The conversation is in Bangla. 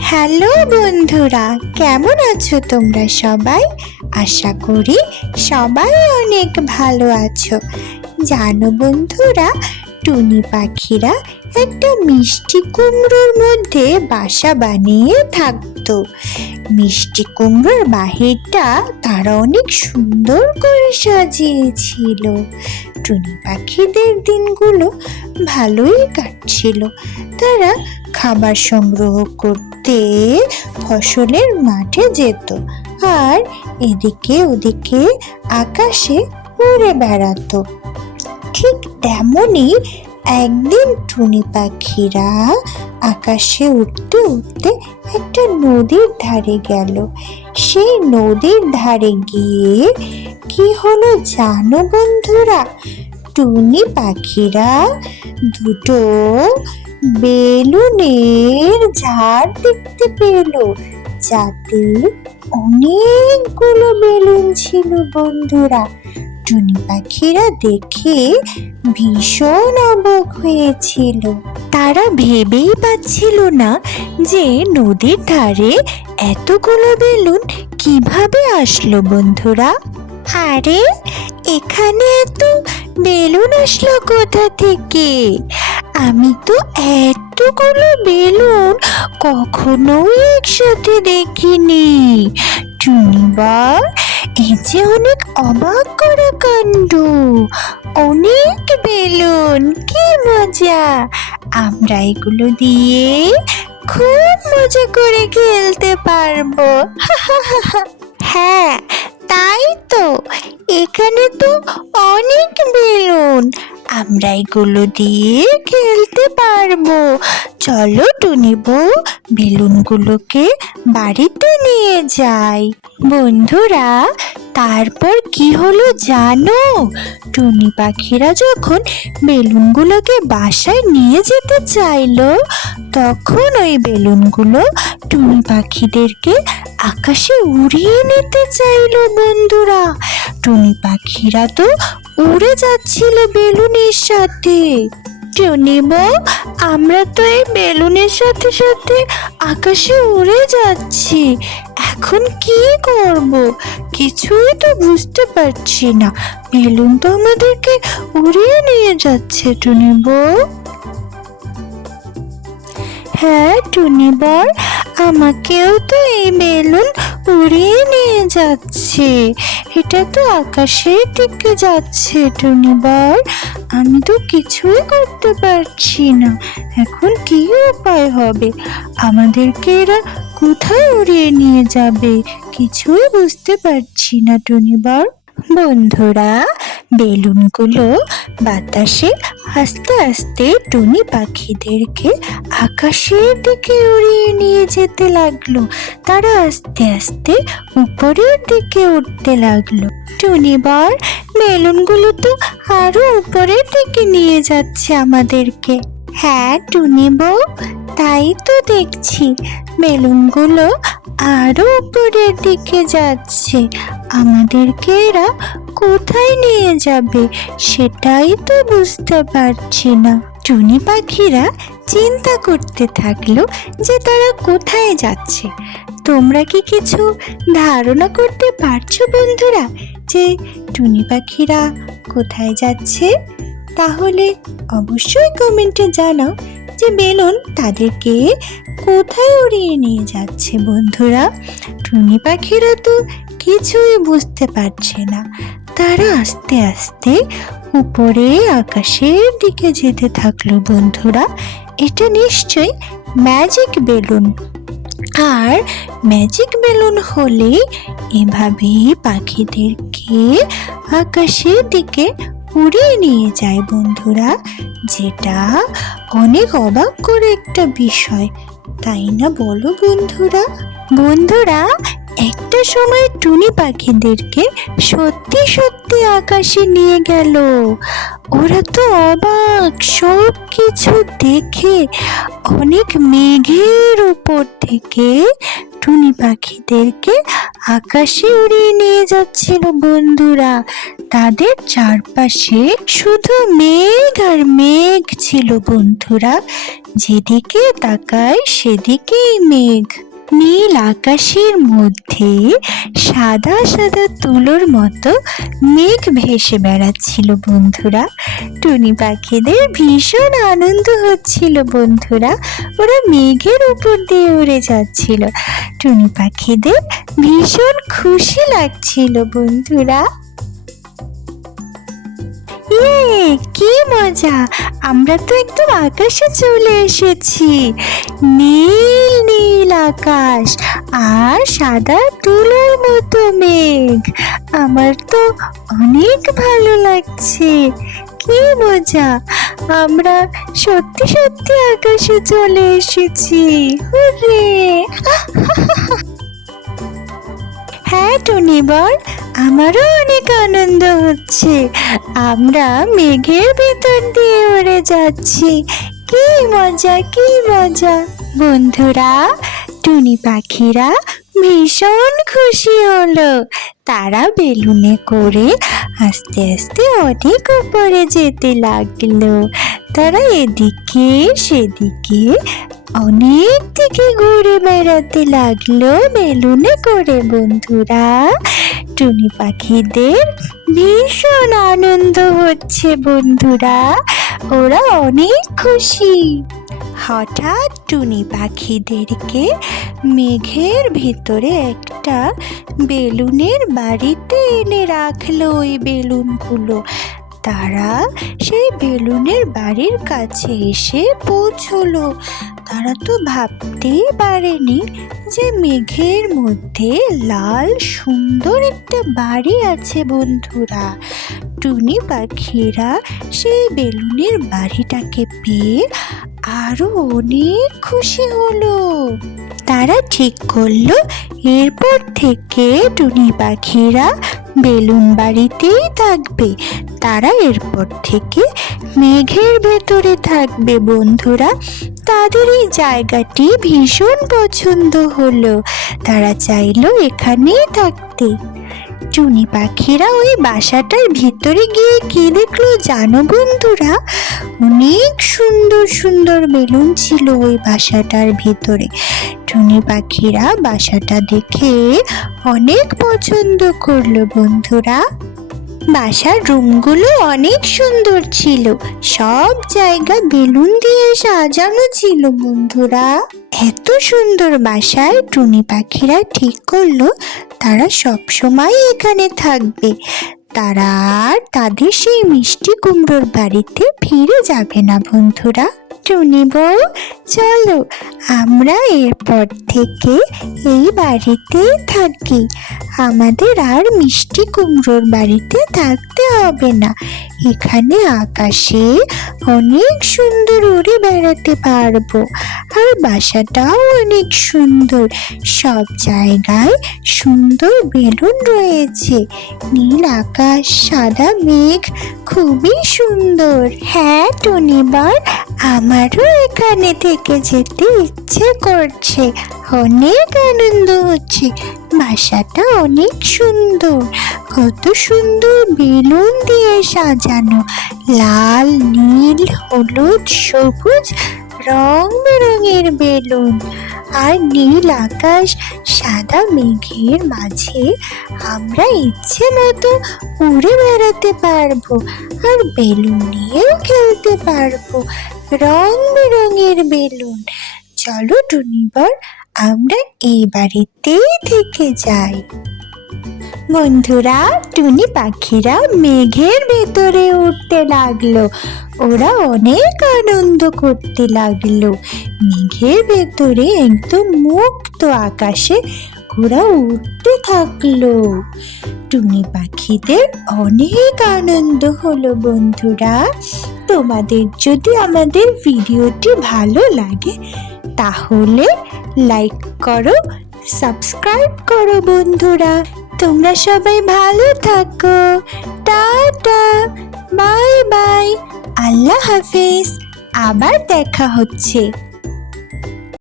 হ্যালো বন্ধুরা, কেমন আছো তোমরা সবাই? আশা করি সবাই অনেক ভালো আছো। জানো বন্ধুরা, টুনি পাখিরা একটা মিষ্টি কুমড়োর মধ্যে বাসা বানিয়ে থাকতো। মিষ্টি কুমড়োর বাহিরটা তারা অনেক সুন্দর করে সাজিয়েছিল। টুনি পাখিদের দিনগুলো ভালোই কাটছিল। তারা খাবার সংগ্রহ করতে ফসলের মাঠে যেত আর এদিকে ওদিকে আকাশে উড়ে বেড়াতো। ঠিক তেমনই একদিন টুনি পাখিরা আকাশে উঠতে উঠতে একটা নদীর ধারে গেল। সেই নদীর ধারে গিয়ে কি হলো জানো বন্ধুরা? টুনি পাখিরা দুটো বেলুনের ঝাড় দেখতে পেল, যাতে অনেকগুলো বেলুন ছিল বন্ধুরা। টুনি পাখিরা দেখে ভীষণ অবাক হয়েছিল। তারা ভেবেই পাচ্ছিল না যে নদীর ধারে এতগুলো বেলুন কীভাবে আসলো বন্ধুরা। আরে, এখানে এত বেলুন আসলো কোথা থেকে? আমি তো এতগুলো বেলুন কখনোই একসাথে দেখিনি। টুনিবার এই যে অনেক অবাক করা কাণ্ড। অনেক বেলুন, কি মজা। আমরা এগুলো দিয়ে খুব মজা করে খেলতে পারব। হ্যাঁ তাই তো। এখানে তো অনেক বেলুন আমরা এগুলো দিয়ে খেলতে পারব। চলো টুনি বউ বেলুনগুলোকে বাড়িতে নিয়ে যাই। বন্ধুরা, তারপর কি হলো জানো? টুনি পাখিরা যখন বেলুনগুলোকে বাসায় নিয়ে যেতে চাইলো, তখন ওই বেলুনগুলো টুনি পাখিদেরকে আকাশে উড়িয়ে নিতে চাইলো বন্ধুরা। টুনি পাখিরা তো উড়ে যাচ্ছিল বেলুনের সাথে। টুনি আমরা তো এই বেলুনের সাথে সাথে আকাশে উড়ে যাচ্ছি। এখন কি করব? কিছুই তো বুঝতে পারছি না। বেলুন তো আমাদেরকে উড়িয়ে নিয়ে যাচ্ছে, টুনি বউ। হ্যাঁ টুনি বর, আমাকেও তো এই বেলুন উড়িয়ে নিয়ে যাচ্ছে। এটা তো আকাশের দিকে যাচ্ছে, টুনিবার। আমি তো কিছুই করতে পারছি না। এখন কি উপায় হবে? আমাদেরকে এরা কোথায় উড়িয়ে নিয়ে যাবে? কিছুই বুঝতে পারছি না, টুনিবার। বন্ধুরা বেলুনগুলো বাতাসে আস্তে আস্তে টুনি পাখিদেরকে আকাশের দিকে উড়িয়ে নিয়ে যেতে লাগল। তারা আস্তে আস্তে উপরের দিকে উঠতে লাগল। টুনি বর, বেলুনগুলো তো আরও উপরের দিকে নিয়ে যাচ্ছে আমাদেরকে। হ্যাঁ টুনি বউ, তাই তো দেখছি। বেলুনগুলো আরও উপরের দিকে যাচ্ছে। আমাদেরকে এরা কোথায় নিয়ে যাবে সেটাই তো বুঝতে পারছি না। টুনি পাখিরা চিন্তা করতে থাকল যে তারা কোথায় যাচ্ছে। তোমরা কি কিছু ধারণা করতে পারছ বন্ধুরা যে টুনি পাখিরা কোথায় যাচ্ছে? তাহলে অবশ্যই কমেন্টে জানাও যে বেলুন তাদেরকে কোথায় উড়িয়ে নিয়ে যাচ্ছে বন্ধুরা? টুনি পাখিরা তো কিছুই বুঝতে পারছে না। তারা আস্তে আস্তে উপরে আকাশের দিকে যেতে থাকল বন্ধুরা। এটা নিশ্চয়ই ম্যাজিক বেলুন। আর ম্যাজিক বেলুন হলে এভাবেই পাখিদেরকে আকাশের দিকে উড়িয়ে নিয়ে যায় বন্ধুরা। যেটা অনেক অবাক করে একটা বিষয়, তাই না বলো বন্ধুরা? বন্ধুরা, একটা সময় টুনি পাখিদেরকে সত্যি সত্যি আকাশে নিয়ে গেল। ওরা তো অবাক, সব কিছু দেখে অনেক মেঘের উপর থেকে টুনি পাখিদেরকে আকাশে উড়িয়ে নিয়ে যাচ্ছিল বন্ধুরা। তাদের চারপাশে শুধু মেঘ আর মেঘ ছিল বন্ধুরা। যেদিকে তাকায় সেদিকেই মেঘ। নীল আকাশের মধ্যে সাদা সাদা তুলোর মতো মেঘ ভেসে বেড়াচ্ছিল বন্ধুরা। টুনি পাখিদের ভীষণ আনন্দ হচ্ছিল বন্ধুরা। ওরা মেঘের উপর দিয়ে উড়ে যাচ্ছিল। টুনি পাখিদের ভীষণ খুশি লাগছিল বন্ধুরা। ইয়ে কি মজা! আমরা তো একদম আকাশে চলে এসেছি। নীল নীল আকাশ আর সাদা তুলোর মতো মেঘ। আমার তো অনেক ভালো লাগছে। কি মজা। আমরা সত্যি সত্যি আকাশে চলে এসেছি। হুরে হ্যাঁ টনি বল আমারও অনেক আনন্দ হচ্ছে। আমরা মেঘের ভেতর দিয়ে উড়ে যাচ্ছি। কি মজা কি মজা। বন্ধুরা টুনি পাখিরা ভীষণ খুশি হলো। তারা বেলুনে করে আস্তে আস্তে অনেক উপরে যেতে লাগল। তারা এদিকে সেদিকে অনেক দিকে ঘুরে বেড়াতে লাগল বেলুনে করে। বন্ধুরা, টুনি পাখিদের ভীষণ আনন্দ হচ্ছে বন্ধুরা। ওরা অনেক খুশি। হঠাৎ টুনি পাখিদেরকে মেঘের ভিতরে একটা বেলুনের বাড়িতে এনে রাখল ওই বেলুনগুলো। তারা সেই বেলুনের বাড়ির কাছে এসে পৌঁছলো। তারা তো ভাবতেই পারেনি যে মেঘের মধ্যে লাল সুন্দর একটা বাড়ি আছে বন্ধুরা। টুনি পাখিরা সেই বেলুনের বাড়িটাকে পেয়ে আরও অনেক খুশি হলো। তারা ঠিক করল, এরপর থেকে টুনি পাখিরা বেলুন বাড়িতেই থাকবে। তারা এরপর থেকে মেঘের ভেতরে থাকবে বন্ধুরা। তাদের এই জায়গাটি ভীষণ পছন্দ হলো। তারা চাইলো এখানেই থাকতে। টুনি পাখিরা ওই বাসাটার ভিতরে গিয়ে কি দেখল জানো বন্ধুরা? অনেক সুন্দর সুন্দর বেলুন ছিল ওই বাসাটার ভিতরে। টুনি পাখিরা বাসাটা দেখে অনেক পছন্দ করল বন্ধুরা। বাসার রুমগুলো অনেক সুন্দর ছিল। সব জায়গা বেলুন দিয়ে সাজানো ছিল বন্ধুরা। এত সুন্দর বাসায় টুনি পাখিরা ঠিক করল, তারা সব সময় এখানে থাকবে। তারা আর তাদের সেই মিষ্টি কুমড়োর বাড়িতে ফিরে যাবে না বন্ধুরা। টুনি বউ চলো, আমরা এরপর থেকে এই বাড়িতে থাকি। আমাদের আর মিষ্টি কুমড়োর বাড়িতে থাকতে হবে না। এখানে আকাশে অনেক সুন্দর উড়ে বেড়াতে পারব। আর বাসাটাও অনেক সুন্দর। সব জায়গায় সুন্দর বেলুন রয়েছে। নীল আকাশ, সাদা মেঘ, খুবই সুন্দর। হ্যাঁ টনিবার, আমারও এখানে থেকে যেতে ইচ্ছে করছে। অনেক আনন্দ হচ্ছে। বাসাটা অনেক সুন্দর। কত সুন্দর বেলুন দিয়ে সাজানো। লাল, নীল, হলুদ, সবুজ রং বেরঙের বেলুন আর নীল আকাশ সাদা মেঘের মাঝে আমরা ইচ্ছে মতো উড়ে বেড়াতে পারব আর বেলুন নিয়েও খেলতে পারব। রং বেরঙের বেলুন। চলো টুনিবার, আমরা এই বাড়িতেই থেকে যাই। বন্ধুরা, টুনি পাখিরা মেঘের ভেতরে উঠতে লাগল। ওরা অনেক আনন্দ করতে লাগল। মেঘের ভেতরে একদম মুক্ত আকাশে ওরা উঠতে থাকল। টুনি পাখিদের অনেক আনন্দ হলো বন্ধুরা। তোমাদের যদি আমাদের ভিডিওটি ভালো লাগে, তাহলে লাইক করো সাবস্ক্রাইব করো বন্ধুরা। তোমরা সবাই ভালো থাকো। Tata bye bye. আল্লাহ হাফিজ। আবার দেখা হচ্ছে।